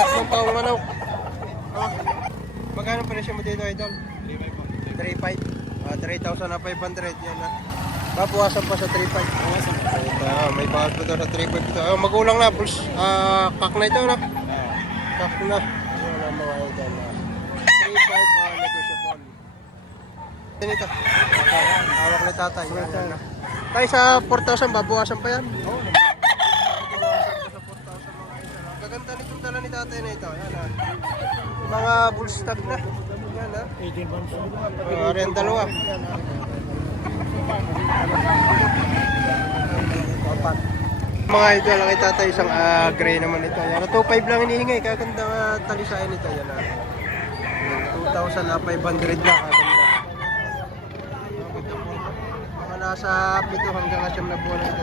Tatlong taong manok. Ah, magkano presyo mo dito, idol? 3.5. 3,500 yan na. Babawasan pa sa 3.5. May bawas pa daw sa 3.5 ito. Magulang na, plus kak na ito na. Kak na. Yan ang mga idol na. 3.5 negotiable. Ito. Hawak na tatay. Yan na. Tayo sa 4,000, babawasan pa yan. Oo. Babawasan pa sa 4,000 mga idol. Gaganda nitong dala ni tatay na ito. Yan na. Mga bull stock na. Yan na. 18 months. Rin dalawa. Mga idol, ang itatay isang gray naman ito. Yan, 2.5 lang hinihingi. Kaganda talisayan ito. Yan, 2,500 na. Kaganda. Mga nasa 7 hanggang 9 na buwan na ito.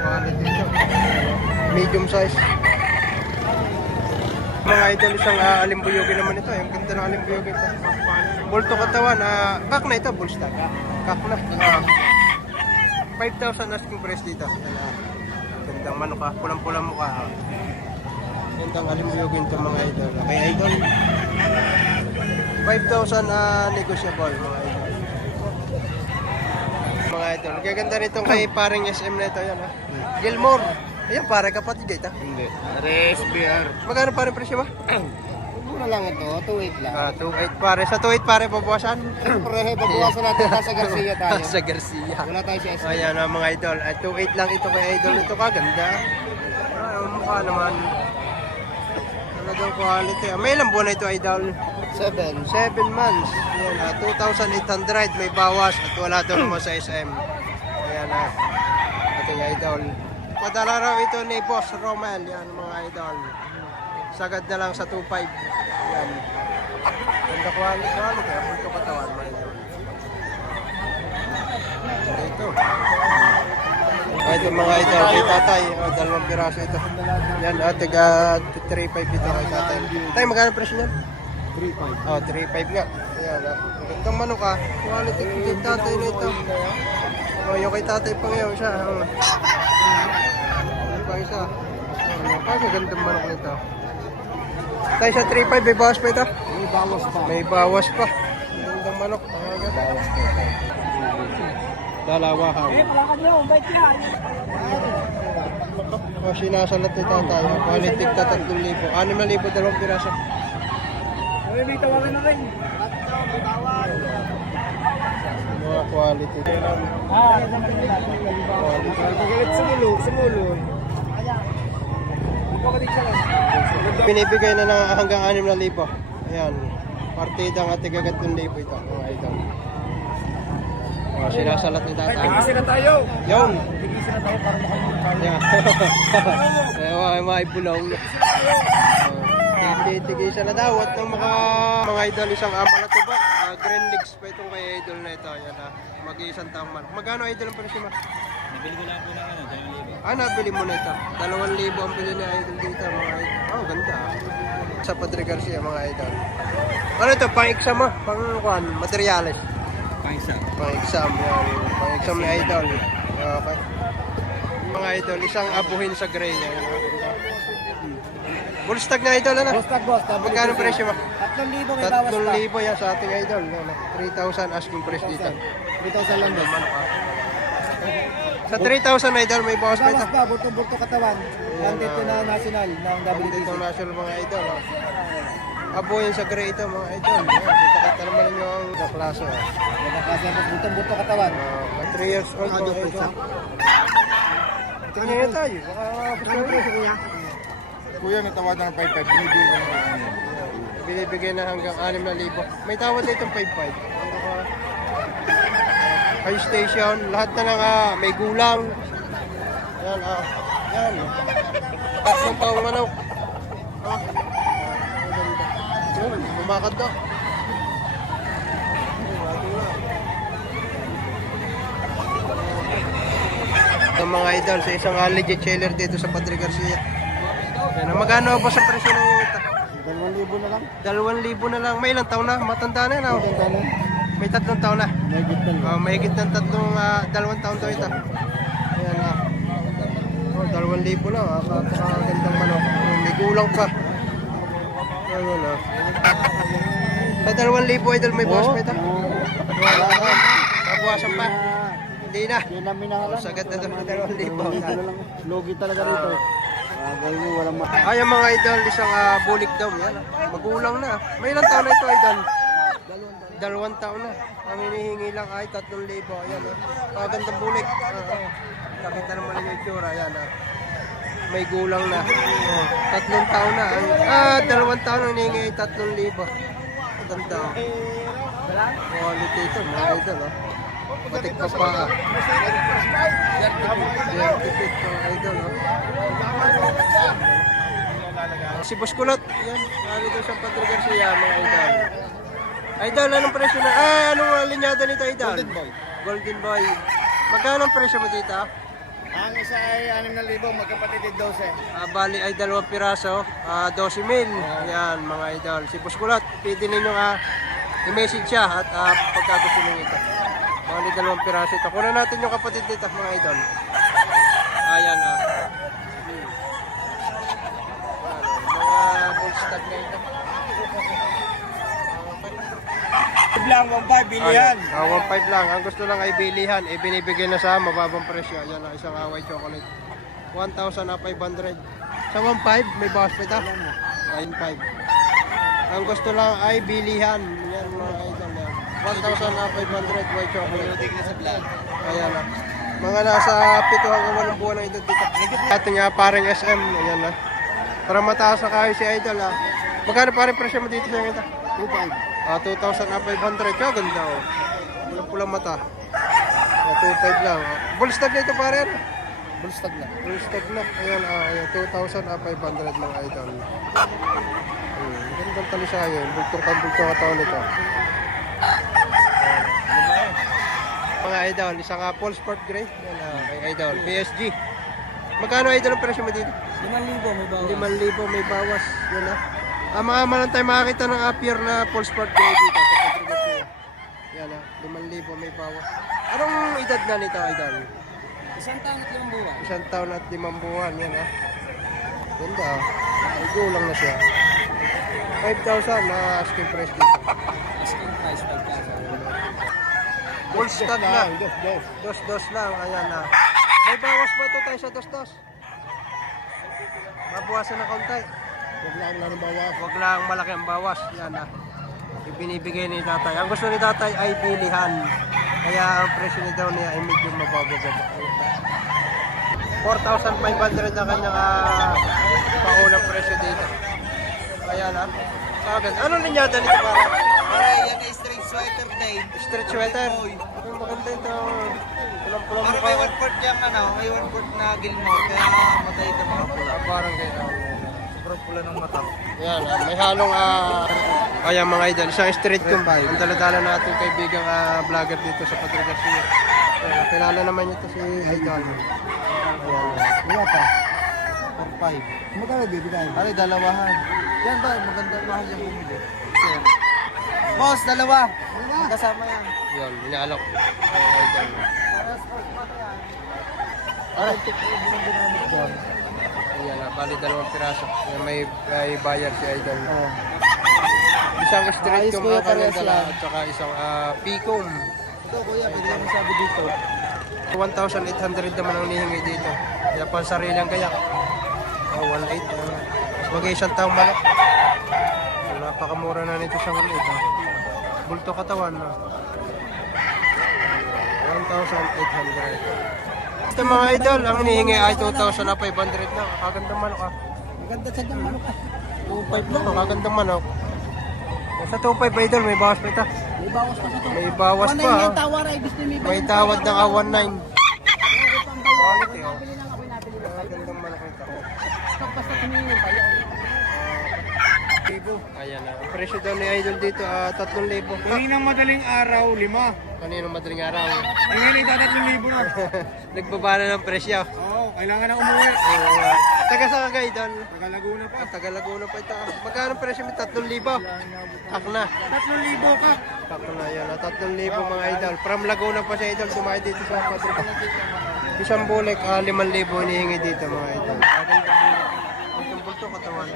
Quality ito. Medium size. Mga idol, isang alimbuyogin naman ito. Yung ganda ng alimbuyogin ito. Bulto katawan, kak na ito, bull stock. Kak na. 5,000 asking price dito. Gandang manok, pulang-pulang mukha. Gandang alimbuyogin ito mga idol. Okay idol, 5,000 negotiable mga idol. Mga idol, gaganda nitong kay paring SM na ito. Yan, Gilmore. Ayan, pare kapatid ito. Hindi. RSBR. Magkano paring presyo ba? Mura lang ito. 2.8 lang. 2.8 pare. Sa 2.8 pare, babawasan? Siyempre, babawasan natin sa Garcia tayo. Sa Garcia. Wala tayo sa SM. Ayan mga idol. 2.8 lang ito kay idol. Ito kaganda. Mukha naman. Talagang quality. May ilang buwan na ito idol? 7. 7 months. Ayan, 2,800 may bawas at wala daw naman sa SM. Ayan ating idol. Padala raw ito ni Boss Romel. Yan mga idol. Sagad na lang sa 2.5. Yan. Ganda quality. Ito katawan mga idol. Ito. Ito mga idol. Kay tatay. Dalawang piraso ito. Yan. Tiga 3.5 ito kay tatay. Tay, magkano presyo niyan? 3.5. 3.5 nga. Ayan. Gandang manok quality kay tatay na ito. Yung kay tatay pa ngayon siya. Isa. Gandang manok nito. Tayo sa 3.5, may bawas pa ito? May bawas pa. May bawas pa. Gandang manok. Bawas pa. Dalawahan. Palakad nyo, bait yan. Sinasalat ito tayo. Quality ka 3,000. 6,000, dalawang piraso. May tawagan na rin. Mga quality. Magalit sa mulo. Binibigay na ng hanggang 6,000. Ayan. Partida nga tiga 3,000 ito. Mga idol. Sinasalat ni tatay. Tigisin na tayo. Yun. Tigisin na tayo para makapagkano. Yeah. Kaya mga ibulong. Tigisan na daw. At ng mga idol isang ama na ito ba? Green Legs pa itong kay idol na ito. Ayan mag-iisang taong man. Magkano idol ang presyo mo? Nabili ko lang po na 2,000. Nabili mo na ito. 2,000 ang bili ni idol dito mga idol. Ganda. Sa Padre Garcia mga idol. Ano ito? Pang-exam mo? Materials? Pang-exam. Pang-exam ni idol. Okay. Mga idol, isang abuhin sa gray niya. Full stack na idol, ano? Boss tag boss. Magkano presyo mo? 3,000 may bawas pa. 3,000 yan sa ating idol. 3,000 asking price dito. 3,000 lang boss. Sa 3,000 idol, may bawas pa ito. Bawas pa, burto-burto katawan. Landed to na national ng WBC. Dito national mga idol. Abuhin sa gray ito mga idol. Kita naman ninyo ang kaklase. Kasi burto-burto katawan. 3 years old mga idol. Tingnan na tayo. Kuya, may tawad ng 5,500. Binibigay ko ng Binibigay na hanggang 6,000. May tawad na itong 5,500. High station, lahat na lang may gulang. Yan, yan. Tatlong taong manok. Yun, bumakad na. Ito mga idol, sa isang legit seller dito sa Padre Garcia. Yan, magkano ba sa presyo ng ito? 2,000 na lang. 2,000 na lang. May ilang taon na? Matanda na yan. Maganda na. May 3 taon na. May gitna. May higit ng 2 taon daw ito. Ayan 2,000 lang. Napakagandang manok. May gulang pa. Ayun ah. Sa 2,000 idol may bawas pa ito. Kabuwasan pa. Hindi na. Yan ang minahalan. Sagad na doon 2,000. Logi talaga rito. Gawin mo, walang Ayan mga idol, isang bulik daw. Yan, magulang na. May ilang taon na ito idol? 2 taon na. Ang hinihingi lang ay 3,000. Ayan gandang bulik. Nakita naman yung itsura. Ayan may gulang na. 3 taon na. 2 taon ang hinihingi ay 3,000. Ganda. Quality ito mga idol. Batik pa pa. Certificate mga idol. Si Boss Kulot. Yan. Nalito sa Patrick Garcia mga idol. Idol, anong presyo na? Anong linyada nito idol? Golden Boy. Golden Boy. Magkano ang presyo mo dito? Ang isa ay 6,000, magkapatid 12. Bali ay 2 piraso, 12,000. Yan mga idol. Si Boss Kulot, pwede ninyo i-message siya at pagka gusto ninyo ito. Bali 2 piraso ito. Kunan natin yung kapatid dito mga idol. Ayan mga full stock na ito. Lang 1,500, bilihan. 1.5 lang. Ang gusto lang ay bilihan. Binibigay na sa mababang presyo. Yan ang isang white chocolate. 1,500. Sa 1.5 may bawas pa ito. 9.5. Ang gusto lang ay bilihan. Yan mga idol. 1,500 white chocolate. Ayan na. Mga nasa 7 hanggang 8 buwan na ito dito. Ating parang SM. Ayan na. Para mataas na kayo si idol Magkano parang presyo mo dito sa ito? 2,500. 2,500. Ganda pulang mata. 2,500 lang. Bullstag na ito pare. Bulstag na. Bullstag na. Ayan, 2,500 mga idol. Gandang talisayan. Bultong katawan nito. Mga idol, isang full sport gray. Yan, kay idol. PSG. Magkano idol ang presyo mo dito? 5,000, may bawas. 5,000 may bawas. Yan Mama lang tayo makakita ng appear na full sport gray dito sa Patrick. Yan 5,000 may bawas. Anong edad na nito idol? 1 taon at 5 buwan. 1 taon at 5 buwan. Yan Ganda May gulang na siya. 5,000 na asking price dito. Asking price 5,000. Full stock na. Dos lang. Ayan May bawas ba ito tayo sa dos? Mabawasan na kaunti. Huwag lang ng bawas. Huwag lang malaki ang bawas. Yan Ibinibigay ni tatay. Ang gusto ni tatay ay bilihan. Kaya ang presyo ni daw niya ay medyo mababa. 4,500 na kanyang paunang presyo dito. Ayan Sagad. Ano linyada nito para? Yan ay straight sweater day. Street sweater. Maganda ito. Pulang-pulang Para may 1/4 dyan, may 1/4 na Gilmore, kaya matay ito mga pula. Parang gano'n. Sobrang pula ng mata. Yan, may halong ayan mga idol, isang street kumbay. Ang daladala natin kaibigang vlogger dito sa Patrick Garcia. Kilala naman niyo to si Idol. Ayan. Wala pa. 4,500. Magkano bibigay? Pare, dalawahan. Yan ba? Magandang mahal yung bumili. Sir. Boss, dalawa. Kasama yan. Yun, inaalok. Idol. Pare, yung ginamit doon. Ayan, bali 2 piraso. Ayan, may bayar si Idol. Oo. Isang street Ayos, yung kuya, mga parehas dala lang. at saka isang picom. Ito kuya, pwede lang masabi dito. 1,800 naman ang nihingi dito. Kaya pang sarilang gayak. 1,800. Mag-isang taong malak. Napakamura na nito sa 1,800. Bulto katawan na. 1,800. Ito mga idol, ang hinihingi ay 2,500 na. Kagandang manok Maganda sa dyan, manok ka. 2,500 lang, kagandang manok. Sa 2,500 idol, may bawas pa ito. May bawas pa sa to. May bawas pa. Yung tawar ay gusto may May tawad na 1,900. Quality Nabili lang ako, nabili lang. Kagandang manok ito. Basta tumingin tayo. Ayan na. Ang presyo daw ni Idol dito, 3,000. Kaninang madaling araw, 5. Kaninang madaling araw. Ngayon ay 3,000 na. Nagbaba na ng presyo. Oo, kailangan na umuwi. Taga saan ka Idol? Taga Laguna pa. Taga Laguna pa ito. Magkano ang presyo mo? 3,000. Akna. 3,000 ka. Akna yan. 3,000 mga Idol. From Laguna pa siya Idol. Sumakay dito sa Patrick. Isang bulik, 5,000 hinihingi dito mga idol. Magandang bulik. Itong bulto katawan.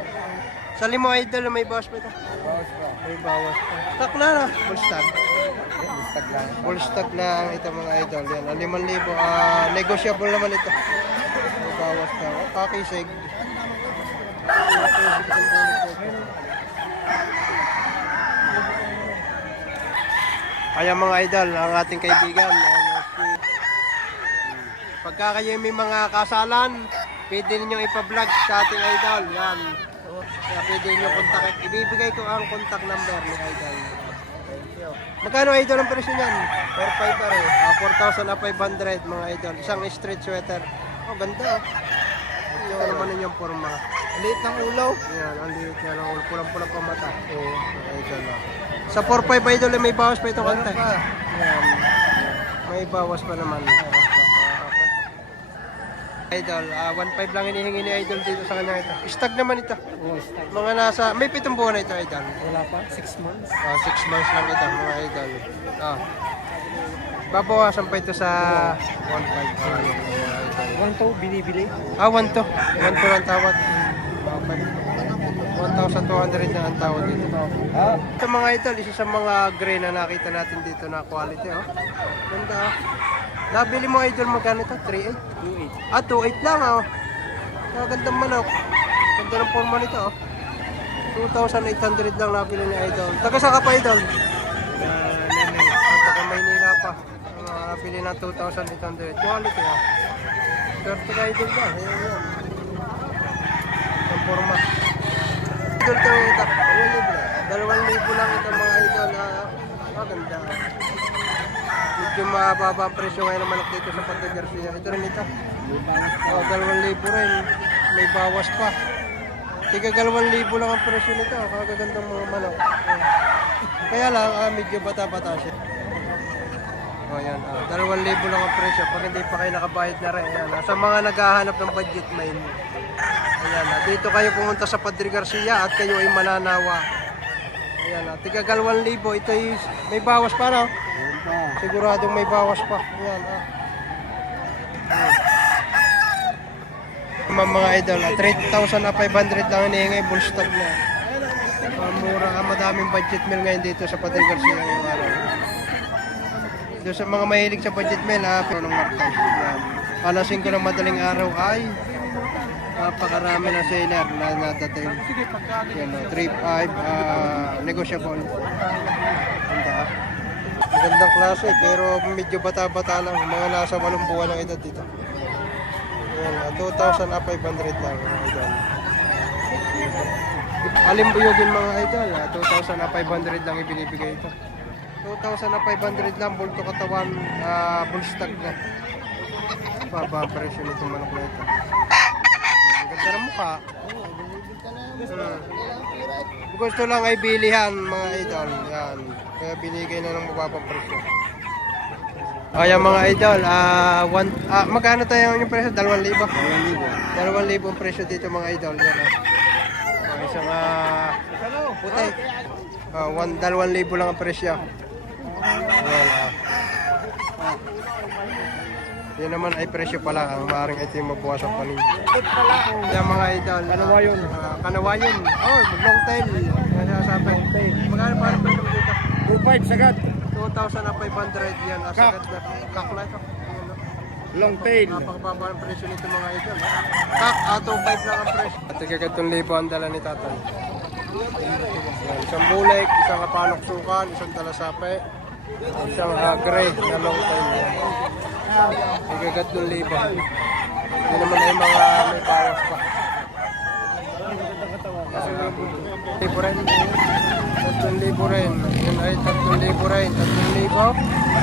Sa limo idol, may bawas pa ito? Bawas pa. May bawas pa. Stock na na. Full stock. Stag lang. Full stock lang ito mga idol. Yan, 5,000. Negotiable naman ito. May bawas pa. Kakisig. Ayan mga idol, ang ating kaibigan. Pagka kayo may mga kasalan, pwede ninyong ipa-vlog sa ating idol. Yan. Kaya pwede ninyong kontakin. Ibibigay ko ang contact number ni idol. Magkano idol ang presyo niyan? 4,500 pa rin. 4,500 mga idol. Isang street sweater. Oh, ganda. Ito naman ninyong forma. Liit ng ulaw. Yan, ang liit niya lang. Pulang-pulang pa mata. Oo, mga idol. Sa 4,500 idol, may bawas pa ito kanta. Yan. May bawas pa naman. Idol, 1,500 lang hinihingi ni idol dito sa kanya ito. Stag naman ito. Oh, stag. Mga nasa, may 7 buwan na ito idol. Wala pa? 6 months? 6 months lang ito mga idol. Babawasan pa ito sa 1,500. 1,200 binibili? 1,200. 1,200 lang tawad. Okay. 1,200 na ang tawad dito. Ito mga idol, isa sa mga gray na nakita natin dito na quality. Oh. Ganda. Oh. Nabili mo idol magkano ito? 3,800? 2,800. 2,800 lang. Oh. Gandang manok. Ganda ng forma nito. Oh. 2,800 lang nabili ni idol. Taga saan ka pa idol? Taga Maynila pa. Nabili ng 2,800. Quality. Oh. 30 ka idol ba? Ayan yan. Ang forma. Idol ito yung itak. 2,000 lang ito mga idol. Ganda. Medyo mababa ang presyo ngayon ng manok dito sa Pato Garcia. Ito rin ito. 2,000 rin. May bawas pa. Tiga 2,000 lang ang presyo nito. Kagagandang mga manok. Kaya lang, medyo bata-bata siya. O yan, 2,000 lang ang presyo. Pag hindi pa kayo nakabayad na rin. Ayan, sa mga naghahanap ng budget mail. Ayan, dito kayo pumunta sa Padre Garcia at kayo ay mananawa. Ayan, tiga 2,000. Ito ay may bawas pa no? Siguradong may bawas pa. Ayan, mga idol, 3,500 lang hinihingi, full stock na. Mura, madaming budget meal ngayon dito sa Padre Garcia ngayong araw. Doon sa mga mahilig sa budget meal, pero ng Martes. Alas 5 ng madaling araw ay napakarami na seller na nadating. Yan, 3,500, negotiable. Ganda. Magandang klase, pero medyo bata-bata lang. Mga nasa 8 buwan lang edad dito. Yan, 2,500 lang mga idol. Alimbuyogin mga idol, 2,500 lang ibinibigay ito. 2,500 lang, bulto katawan, full stock na. Baba presyo nitong manok na ito. Ganda ng mukha. Gusto lang ay bilihan mga idol. Yan. Kaya binigay na ng mababang presyo. Ayan mga idol, magkano tayo yung presyo? 2,000? 2,000 ang presyo dito mga idol. Yan, isang puti. 2,000 lang ang presyo. Ayan, yan naman ay presyo pala. Ang maaaring ito yung mabuwasan pa rin. Yan mga idol. Kanawayon. Kanawayon. Oh, long tail. Yan sasabi. Magkano para presyo mo dito? 2,500 sagad. 2,500 yan. Sagad na. Kakla ito. Long tail. Napakababa ang presyo nito mga idol. Kak, 2,500 lang ang presyo. At ikagatong libo ang dala ni tatay. Yan, isang bulik, isang kapanok sukan, isang talasape, isang gray na long tail. Ikagatong libo. Hindi naman ay mga may bawas pa. Libo rin. 3,000 rin. Yan ay 3,000 rin. 3,000.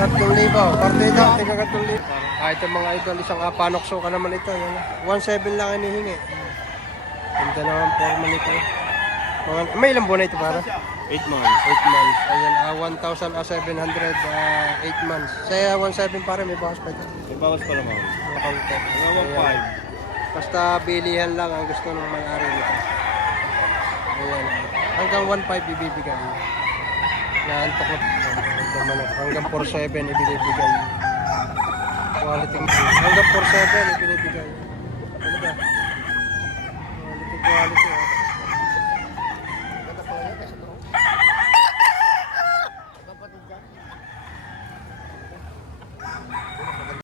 3,000. Partida, ikagatong libo. Ito mga idol, isang panok suka naman ito. 1,700 lang inihingi. Ganda naman forma nito. May ilang buwan na ito para? 8 months. 8 months. Ayan, 1,700, 8 months. Saya 1,700 pare, may bawas pa ito. May bawas pa naman. Ayan. Basta bilihan lang ang gusto ng may-ari nito. Ayan. Hanggang 1,500 ibibigay. Naantok na. Hanggang 4,700 ibibigay. Quality. Hanggang 4.7 yung pinibigay. Ano ba?